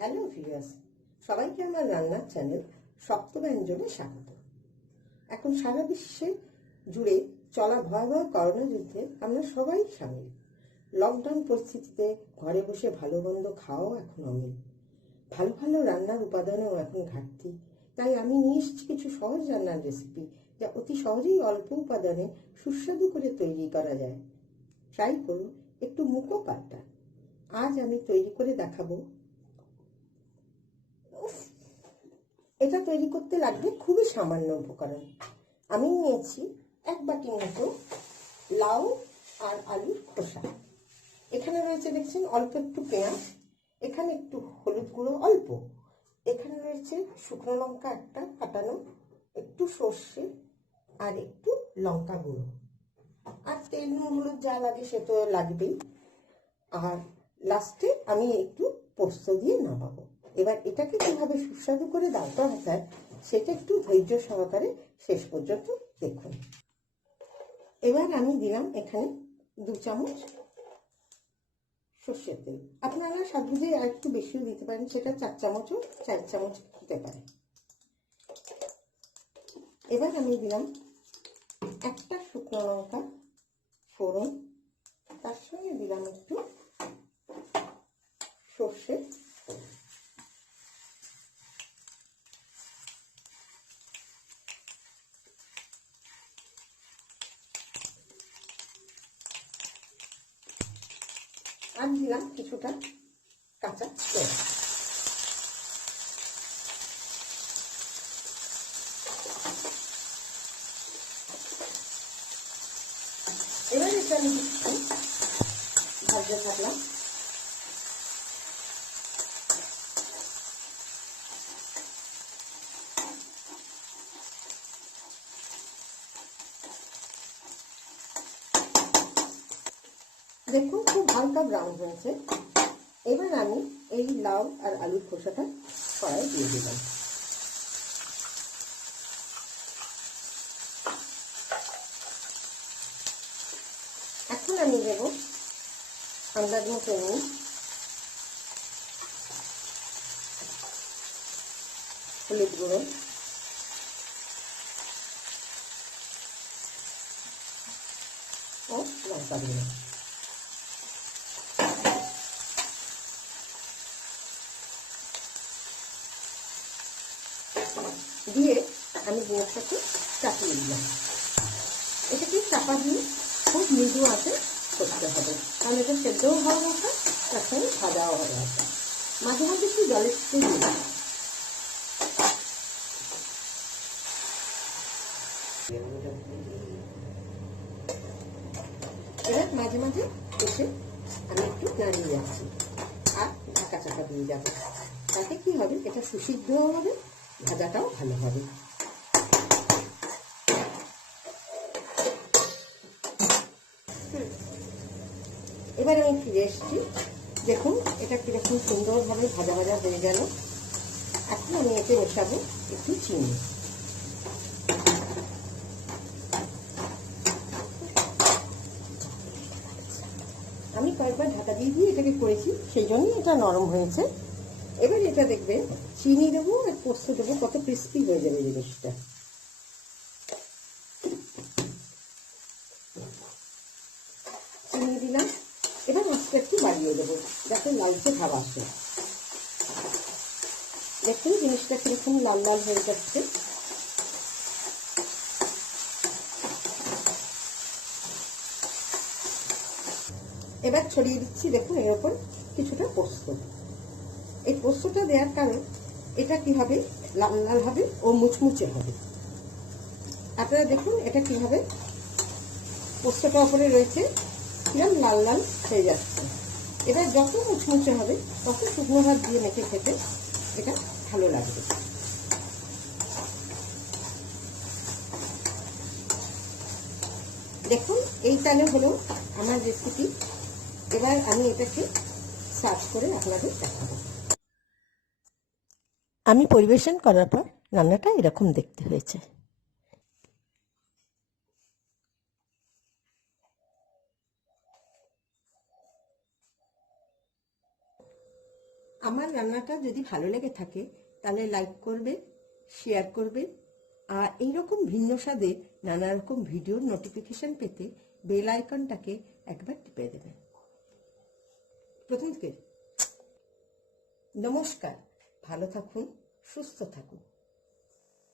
Hello viewers, সবাইকে আমার রান্নার চ্যানেল সপ্তব্যঞ্জনে স্বাগত। এখন সারা বিশ্বে জুড়ে চলা ভয়াবহ করোনা যুদ্ধে আমরা সবাই সামিল। লকডাউন পরিস্থিতিতে ঘরে বসে ভালো মন্দ খাওয়াও এখন অমিল। ভালো ভালো রান্নার উপাদানেও এখন ঘাটতি। তাই আমি নিয়ে এসেছি কিছু সহজ রান্নার রেসিপি, যা অতি সহজেই অল্প উপাদানে সুস্বাদু করে তৈরি করা যায়। ট্রাই করুন, একটু মুখও পাল্টা। আজ আমি তৈরি করে দেখাবো। এটা তৈরি করতে লাগবে খুবই সামান্য উপকরণ। আমি নিয়েছি 1 বাটি মতো লাউ আর আলুর খোসা। এখানে রয়েছে দেখছেন অল্প একটু পেঁয়াজ, এখানে একটু হলুদ গুঁড়ো অল্প, এখানে রয়েছে শুকনো লঙ্কা একটা ফাটানো, একটু সর্ষে আর একটু লঙ্কা গুঁড়ো, আর তেল নুন হলুদ যা লাগে সে তো লাগবেই। আর লাস্টে আমি একটু পোস্ত দিয়ে নামাবো। এবার এটাকে কিভাবে সুস্বাদু করে দাওটা হয় সেটা একটু ধৈর্য সহকারে শেষ পর্যন্ত দেখুন। এবার আমি দিলাম এখানে 2 চামচ সর্ষের তেল। আপনারা স্বাদ বুঝে আর একটু বেশিও দিতে পারেন, সেটা 4 চামচও 4 চামচ দিতে পারেন। এবার আমি দিলাম একটা শুকনো লঙ্কা ফোড়ন, তার সঙ্গে দিলাম একটু সর্ষে, আর দিলাম কিছুটা কাঁচা পেঁয়াজ। এবার এটা আমি ভাজতে থাকলাম। দেখুন খুব হালকা ব্রাউন হয়েছে। এবার আমি এই লাউ আর আলুর খোসাটা কড়াই দিয়ে দিলাম। এখন আমি দেব আন্দাজ মতো নুন, হলুদ গুঁড়ো, ও লঙ্কা গুঁড়ো। দিয়ে আমি জিনিসটাকে চাপিয়ে দিলাম। এটাকে চাপা দিয়ে খুব মৃদু আঁচে করতে হবে, কারণ এটা সেদ্ধও হওয়া দরকার, তার সঙ্গে ভাজাও হওয়া দরকার। মাঝে মাঝে একটু জলের ছিটে দিলাম। এবার মাঝে মাঝে এসে আমি একটু নাড়িয়ে যাচ্ছি আর ঢাকা চাপা দিয়ে যাব। তাতে কি হবে, এটা সুসিদ্ধও হবে, ভাজাটাও ভালো হবে। এবার আমি ফিরে এসেছি। দেখুন এটা কিরকম সুন্দরভাবে ভাজা ভাজা হয়ে গেল। এখন আমি এতে মেশাবো একটু চিনি। আমি কয়েকবার ঢাকা দিয়ে দিয়ে এটাকে করেছি, সেই জন্যই এটা নরম হয়েছে। এবার এটা দেখবেন চিনি দেবো আর পোস্ত দেবো, কত ক্রিস্পি হয়ে যাবে জিনিসটা। চিনি দিলাম। এবার আস্তে একটু বাড়িয়ে দেবো যাতে লালচে ভাব আসে। দেখুন জিনিসটা কিরকম লাল লাল হয়ে যাচ্ছে। এবার ছড়িয়ে দিচ্ছি দেখুন এর ওপর কিছুটা পোস্ত। এই পোস্তটা দেওয়ার কারণ এটা কি হবে, লাল লাল হবে ও মুচমুচে হবে। আপনারা দেখুন এটা কি হবে, পোস্তটা ওপরে রয়েছে, কিরকম লাল লাল হয়ে যাচ্ছে। এবার যত মুচমুচে হবে তত শুকনো ভাত দিয়ে মেখে খেতে এটা ভালো লাগবে। দেখুন এই তালে হলো আমার রেসিপি। এবার আমি এটাকে সার্ভ করে আপনাদের দেখাবো। আমি পরিবেশন করার পর রান্নাটা এরকম দেখতে হয়েছে। আমার রান্নাটা যদি ভালো লেগে থাকে তাহলে লাইক করবে, শেয়ার করবে, আর এইরকম ভিন্ন স্বাদে নানা রকম ভিডিওর নোটিফিকেশন পেতে বেল আইকনটাকে একবার টিপে দেবেন। প্রথম থেকে নমস্কার, ভালো থাকুন, সুস্থ থাকুন।